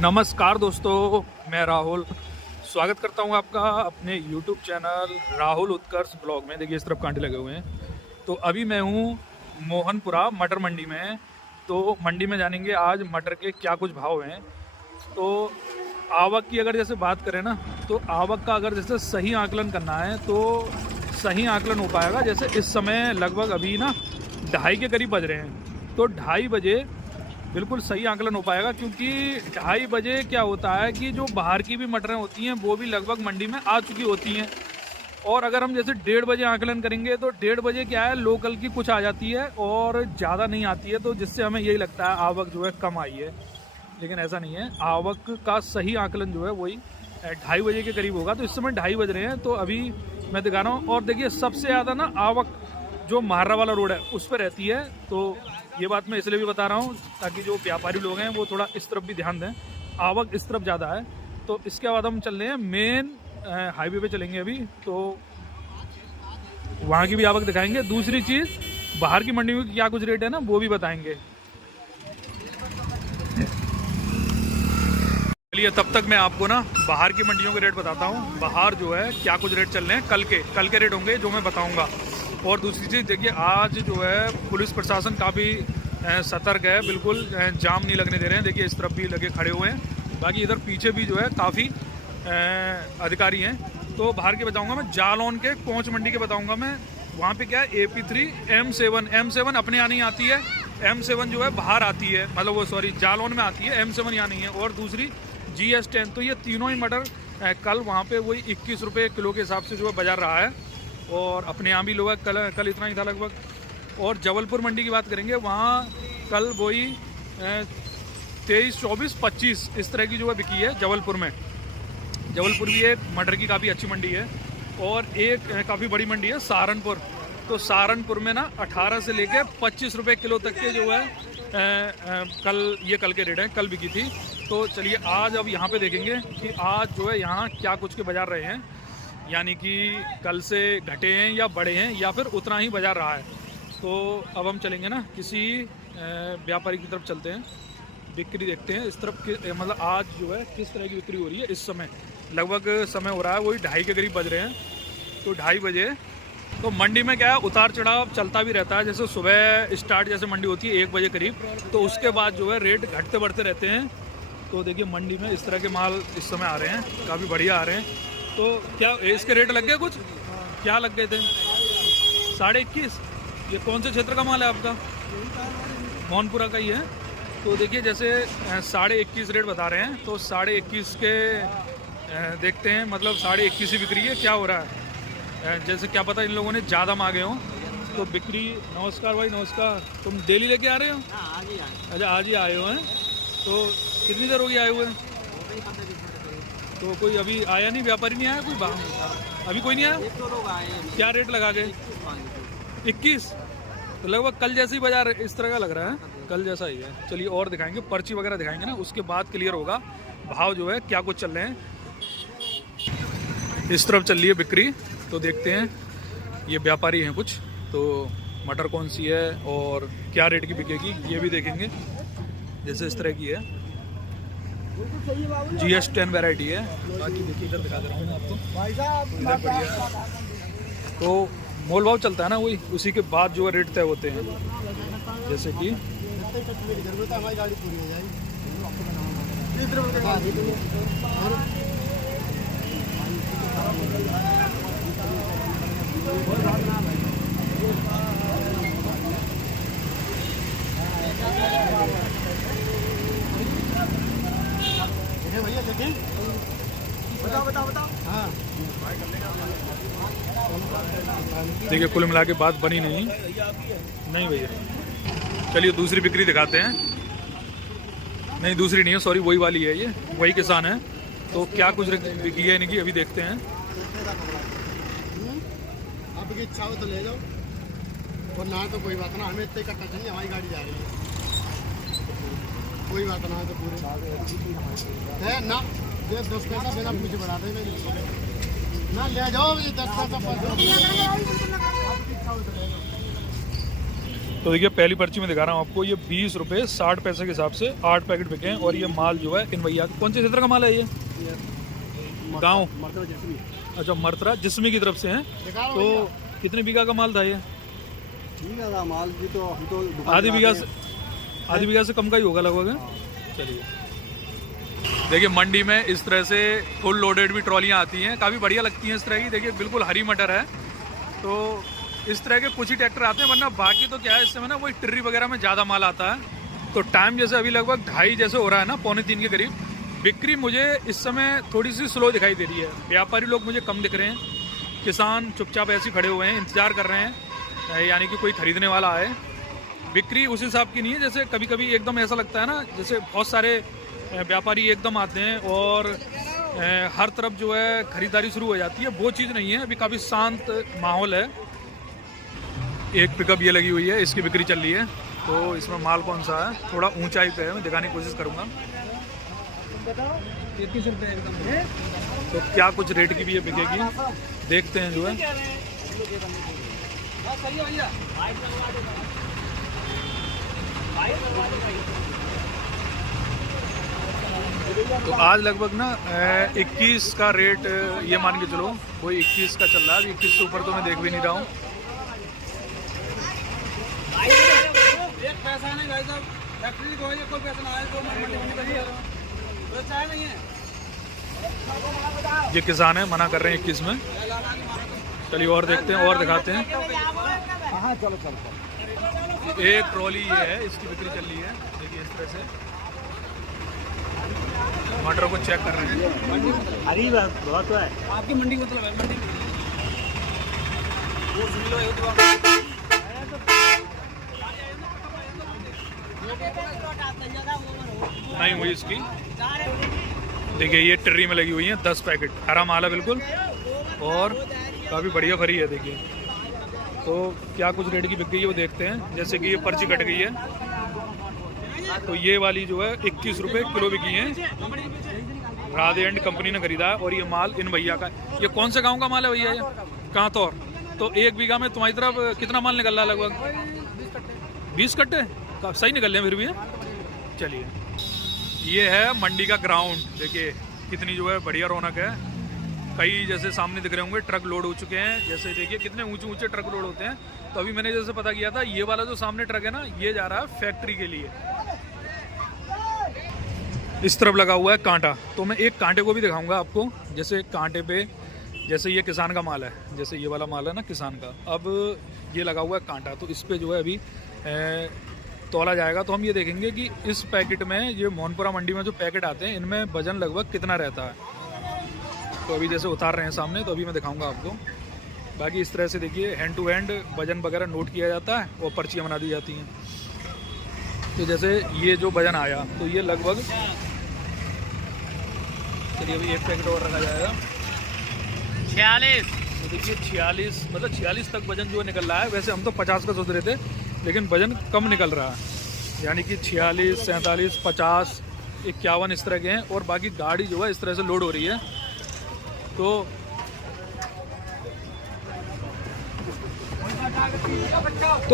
नमस्कार दोस्तों, मैं राहुल स्वागत करता हूं आपका अपने YouTube चैनल राहुल उत्कर्ष ब्लॉग में। देखिए इस तरफ कांटे लगे हुए हैं। तो अभी मैं हूं मोहनपुरा मटर मंडी में। तो मंडी में जानेंगे आज मटर के क्या कुछ भाव हैं। तो आवक की अगर जैसे बात करें ना, तो आवक का अगर जैसे सही आकलन करना है तो सही आकलन हो पाएगा। जैसे इस समय लगभग अभी ना 2:30 के करीब बज रहे हैं, तो 2:30 बजे बिल्कुल सही आकलन हो पाएगा। क्योंकि 2:30 बजे क्या होता है कि जो बाहर की भी मटरें होती हैं वो भी लगभग मंडी में आ चुकी होती हैं। और अगर हम जैसे 1:30 बजे आकलन करेंगे तो 1:30 बजे क्या है, लोकल की कुछ आ जाती है और ज़्यादा नहीं आती है, तो जिससे हमें यही लगता है आवक जो है कम आई है। लेकिन ऐसा नहीं है, आवक का सही आकलन जो है वही 2:30 बजे के करीब होगा। तो इस समय 2:30 बज रहे हैं, तो अभी मैं दिखा रहा हूँ। और देखिए सबसे ज़्यादा ना आवक जो महारा वाला रोड है उस पर रहती है। तो ये बात मैं इसलिए भी बता रहा हूँ ताकि जो व्यापारी लोग हैं वो थोड़ा इस तरफ भी ध्यान दें, आवक इस तरफ ज़्यादा है। तो इसके बाद हम चल रहे हैं मेन हाईवे पे चलेंगे अभी, तो वहाँ की भी आवक दिखाएंगे। दूसरी चीज़ बाहर की मंडी में क्या कुछ रेट है ना वो भी बताएंगे। चलिए तब तक मैं आपको ना बाहर की मंडियों के रेट बताता हूँ। बाहर जो है क्या कुछ रेट चल रहे हैं, कल के रेट होंगे जो मैं बताऊँगा। और दूसरी चीज़ देखिए, आज जो है पुलिस प्रशासन काफ़ी सतर्क है, बिल्कुल जाम नहीं लगने दे रहे हैं। देखिए इस तरफ भी लगे खड़े हुए हैं, बाकी इधर पीछे भी जो है काफ़ी अधिकारी हैं। तो बाहर के बताऊंगा मैं, जालौन के कोंच मंडी के बताऊंगा मैं। वहाँ पे क्या है, AP3 M7 अपने यहाँ नहीं आती है, M7 जो है बाहर आती है, मतलब वो सॉरी जालौन में आती है, M7 यहाँ नहीं है। और दूसरी GS10। तो ये तीनों ही मटर कल वहाँ पे वही 21 रुपये किलो के हिसाब से जो है बाजार रहा है। और अपने यहाँ भी लोग कल इतना ही था लगभग। और जबलपुर मंडी की बात करेंगे, वहाँ कल वही 23, 24, 25 इस तरह की जो है बिकी है जबलपुर में। जबलपुर भी एक मटर की काफ़ी अच्छी मंडी है। और एक काफ़ी बड़ी मंडी है सहारनपुर। तो सहारनपुर में ना 18 से लेकर 25 रुपये किलो तक के जो है कल के रेट हैं, कल बिकी थी। तो चलिए आज अब यहाँ पे देखेंगे कि आज जो है यहाँ क्या कुछ के बाजार रहे हैं, यानी कि कल से घटे हैं या बढ़े हैं या फिर उतना ही बाजार रहा है। तो अब हम चलेंगे ना किसी व्यापारी की तरफ चलते हैं, बिक्री देखते हैं इस तरफ की, मतलब आज जो है किस तरह की बिक्री हो रही है। इस समय लगभग समय हो रहा है वही 2:30 के करीब बज रहे हैं। तो 2:30 बजे तो मंडी में क्या है, उतार चढ़ाव चलता भी रहता है। जैसे सुबह स्टार्ट जैसे मंडी होती है 1 बजे करीब, तो उसके बाद जो है रेट घटते बढ़ते रहते हैं। तो देखिए मंडी में इस तरह के माल इस समय आ रहे हैं, काफ़ी बढ़िया आ रहे हैं। तो क्या इसके रेट लग गए, कुछ क्या लग गए थे? 21.5। ये कौन से क्षेत्र का माल है आपका? मोहनपुरा का ही है। तो देखिए जैसे 21.5 रेट बता रहे हैं, तो 21.5 के देखते हैं, मतलब 21.5 ही बिक्री है। क्या हो रहा है, जैसे क्या पता इन लोगों ने ज़्यादा मांगे हों तो बिक्री। नमस्कार भाई, नमस्कार। तुम डेली लेके आ रहे हो? अच्छा आज ही आए हो हैं। तो कितनी देर हो गई आए हुए? तो कोई अभी आया नहीं, व्यापारी नहीं आया कोई बाहर? अभी कोई नहीं आया? क्या रेट लगा गए? 21। तो लगभग कल जैसे ही बाजार इस तरह का लग रहा है, कल जैसा ही है। चलिए और दिखाएंगे, पर्ची वगैरह दिखाएंगे ना, उसके बाद क्लियर होगा भाव जो है क्या कुछ चल रहे हैं। इस तरफ चल रही है बिक्री, तो देखते हैं ये व्यापारी हैं कुछ, तो मटर कौन सी है और क्या रेट की बिकेगी ये भी देखेंगे। जैसे इस तरह की है, GS10 वैरायटी है। बाकी देखिए इधर दिखा दे रहा हूँ मैं आपको, इधर बढ़िया। तो मोल भाव चलता है ना, वही उसी के बाद जो है रेट तय होते हैं। जैसे कि बताओ। हाँ देखिए कुल मिला के बात बनी नहीं भैया। चलिए दूसरी बिक्री दिखाते हैं। नहीं दूसरी नहीं है, सॉरी वही वाली है, ये वही किसान है। तो क्या कुछ बिकी है इनकी अभी देखते हैं। आपकी इच्छा हो तो ले जाओ, और ना तो कोई बात ना, हमें इतने इकट्ठा चाहिए, हमारी गाड़ी जा रही है, कोई बात ना। तो पूरे है ना, 10 पैसा बिना मुझे बढ़ा देंगे ना, ले जाओ 10 पैसा। तो देखिए पहली पर्ची में दिखा रहा हूँ आपको, ये 20 रुपये 60 पैसे के हिसाब से 8 पैकेट बिके हैं। और ये माल जो है इन भैया कौन से क्षेत्र का माल है ये? गाँव? अच्छा, मर्तरा जिस्मी की तरफ से है। तो कितने बीघा का माल था ये? माल भी तो हम तो आधी बीघा से कम का ही होगा लगभग। चलिए, देखिए मंडी में इस तरह से फुल लोडेड भी ट्रॉलियाँ आती हैं, काफ़ी बढ़िया लगती हैं इस तरह की। देखिए बिल्कुल हरी मटर है। तो इस तरह के कुछ ही ट्रैक्टर आते हैं, वरना बाकी तो क्या है इस समय ना वही टिर्री वगैरह में ज़्यादा माल आता है। तो टाइम जैसे अभी लगभग 2:30 जैसे हो रहा है ना, 2:45 के करीब, बिक्री मुझे इस समय थोड़ी सी स्लो दिखाई दे रही है। व्यापारी लोग मुझे कम दिख रहे हैं, किसान चुपचाप ऐसे खड़े हुए हैं, इंतज़ार कर रहे हैं यानी कि कोई ख़रीदने वाला आए। बिक्री उस हिसाब की नहीं है, जैसे कभी कभी एकदम ऐसा लगता है ना, जैसे बहुत सारे व्यापारी एकदम आते हैं और हर तरफ जो है ख़रीदारी शुरू हो जाती है, वो चीज़ नहीं है। अभी काफ़ी शांत माहौल है। एक पिकअप ये लगी हुई है, इसकी बिक्री चल रही है। तो इसमें माल कौन सा है, थोड़ा ऊंचाई पे है, मैं दिखाने की कोशिश करूँगा। तो क्या कुछ रेट की भी ये बिकेगी, देखते हैं जो है। तो आज लगभग ना 21 का रेट ये मान के चलो, वही 21 का चल रहा है। 21 से ऊपर तो मैं देख भी नहीं रहा हूँ। ये किसान है, मना कर रहे हैं 21 में। चलिए और देखते हैं और दिखाते हैं। एक ट्रॉली ये है, इसकी बिक्री चल रही है। देखिए इस तरह से मटर को चेक कर रहे हैं। हरी बहुत है आपकी मंडी मतलब है, मंडी वो सुन लो नहीं हुई इसकी। देखिए ये टिर्री में लगी हुई है 10 पैकेट, हरा माल है बिल्कुल और काफ़ी बढ़िया भरी है। देखिए तो क्या कुछ रेट की बिक गई है वो देखते हैं। जैसे कि ये पर्ची कट गई है, तो ये वाली जो है 21 रुपये किलो बिकी है। राधे एंड कंपनी ने खरीदा है। और ये माल इन भैया का, ये कौन से गांव का माल है भैया? ये कांतौर। तो 1 बीघा में तुम्हारी तरफ कितना माल निकल रहा है? लगभग 20 कट्टे। सही निकल रहे हैं फिर भी। चलिए, ये है मंडी का ग्राउंड। देखिए कितनी जो है बढ़िया रौनक है। कई जैसे सामने दिख रहे होंगे ट्रक लोड हो चुके हैं। जैसे देखिए कितने ऊंचे ऊंचे ट्रक लोड होते हैं। तो अभी मैंने जैसे पता किया था, ये वाला जो सामने ट्रक है ना, ये जा रहा है फैक्ट्री के लिए। इस तरफ लगा हुआ है कांटा, तो मैं एक कांटे को भी दिखाऊंगा आपको। जैसे कांटे पे, जैसे ये किसान का माल है, जैसे ये वाला माल है ना किसान का, अब ये लगा हुआ है कांटा, तो इस पे जो है अभी तोला जाएगा। तो हम ये देखेंगे कि इस पैकेट में, ये मोहनपुरा मंडी में जो पैकेट आते हैं, इनमें वजन लगभग कितना रहता है। तो अभी जैसे उतार रहे हैं सामने, तो अभी मैं दिखाऊंगा आपको। बाकी इस तरह से देखिए हैंड टू हैंड वजन वगैरह नोट किया जाता है और पर्चियाँ बना दी जाती हैं। तो जैसे ये जो वजन आया, तो ये लगभग, चलिए अभी एक पैकेट और रखा जाएगा। 46। तो देखिए 46, मतलब 46 तक वजन जो निकल रहा है। वैसे हम तो 50 का सोच रहे थे, लेकिन वजन कम निकल रहा है। यानी कि 46, 47, 50, 51 इस तरह के हैं। और बाकी गाड़ी जो है इस तरह से लोड हो रही है। तो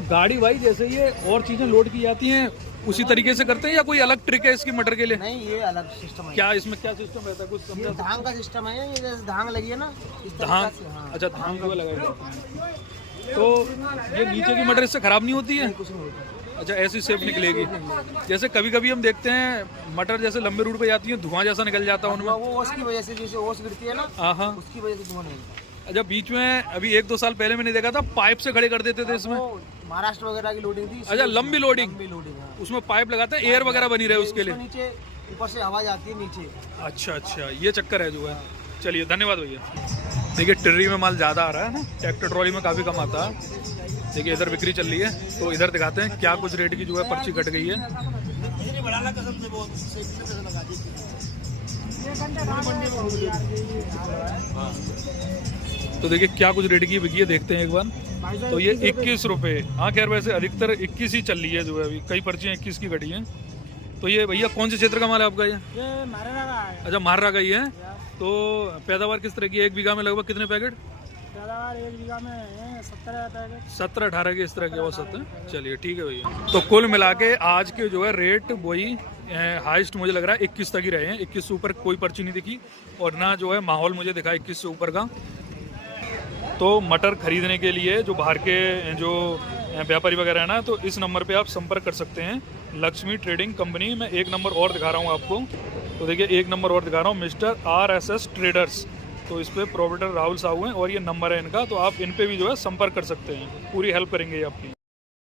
गाड़ी भाई जैसे ये और चीज़ें लोड की जाती हैं उसी तरीके से करते हैं, या कोई अलग ट्रिक है इसकी मटर के लिए? नहीं, ये अलग सिस्टम है। क्या इसमें क्या सिस्टम रहता है, कुछ ये समझा? धान का सिस्टम है। ये जैसे धान लगी है ना, इस तरीके धान, से, हाँ। अच्छा धान जो लगाया जाता है। तो ये नीचे की मटर इससे खराब नहीं होती है? कुछ नहीं होता। अच्छा, ऐसी शेप निकलेगी। जैसे कभी कभी हम देखते हैं मटर जैसे लंबे रूट पे जाती है, धुआं जैसा निकल जाता है उनमें। वो ओस की वजह से, जैसे ओस गिरती है ना, हाँ, उसकी वजह से धुआं नहीं होता। अच्छा, बीच में अभी 1-2 साल पहले मैंने देखा था पाइप से खड़े कर देते थे इसमें। वो महाराष्ट्र वगैरह की लोडिंग थी। अच्छा, लंबी लोडिंग, हाँ। उसमें पाइप लगाते हैं, एयर वगैरह बनी रहे उसके लिए। नीचे ऊपर से हवा जाती है नीचे। अच्छा, ये चक्कर है जो है। चलिए धन्यवाद भैया। देखिए टिर्री में माल ज़्यादा आ रहा है ना, ट्रैक्टर ट्रॉली में काफ़ी कम आता है। देखिए इधर बिक्री चल रही है, तो इधर दिखाते हैं क्या कुछ रेट की जो है पर्ची कट गई है। तो देखिए क्या कुछ रेट की बिकी है, देखते हैं एक बार। तो ये 21 रुपये। हाँ खैर वैसे अधिकतर 21 ही चल रही है जो है। अभी कई पर्चियाँ 21 की कटी हैं। तो ये भैया कौन से क्षेत्र का माल है आपका? ये मारा अच्छा, मार्रा का ही है। तो पैदावार किस तरह की है? 1 बीघा में लगभग कितने पैकेट? पैदावार 1 बीघा में 17 पैकेट 17-18 के इस तरह के औसत है। चलिए ठीक है भैया। तो कुल मिला के आज के जो है रेट वही हाईएस्ट मुझे लग रहा है 21 तक ही रहे हैं। 21 से ऊपर कोई पर्ची नहीं दिखी और ना जो है माहौल मुझे दिखा 21 से ऊपर का। तो मटर खरीदने के लिए जो बाहर के जो व्यापारी वगैरह है ना, तो इस नंबर पे आप संपर्क कर सकते हैं, लक्ष्मी ट्रेडिंग कंपनी। मैं एक नंबर और दिखा रहा हूँ आपको, तो देखिए एक नंबर और दिखा रहा हूँ, मिस्टर RSS ट्रेडर्स। तो इस पे प्रोपराइटर राहुल साहू हैं और ये नंबर है इनका, तो आप इन पे भी जो है संपर्क कर सकते हैं, पूरी हेल्प करेंगे ये आपकी।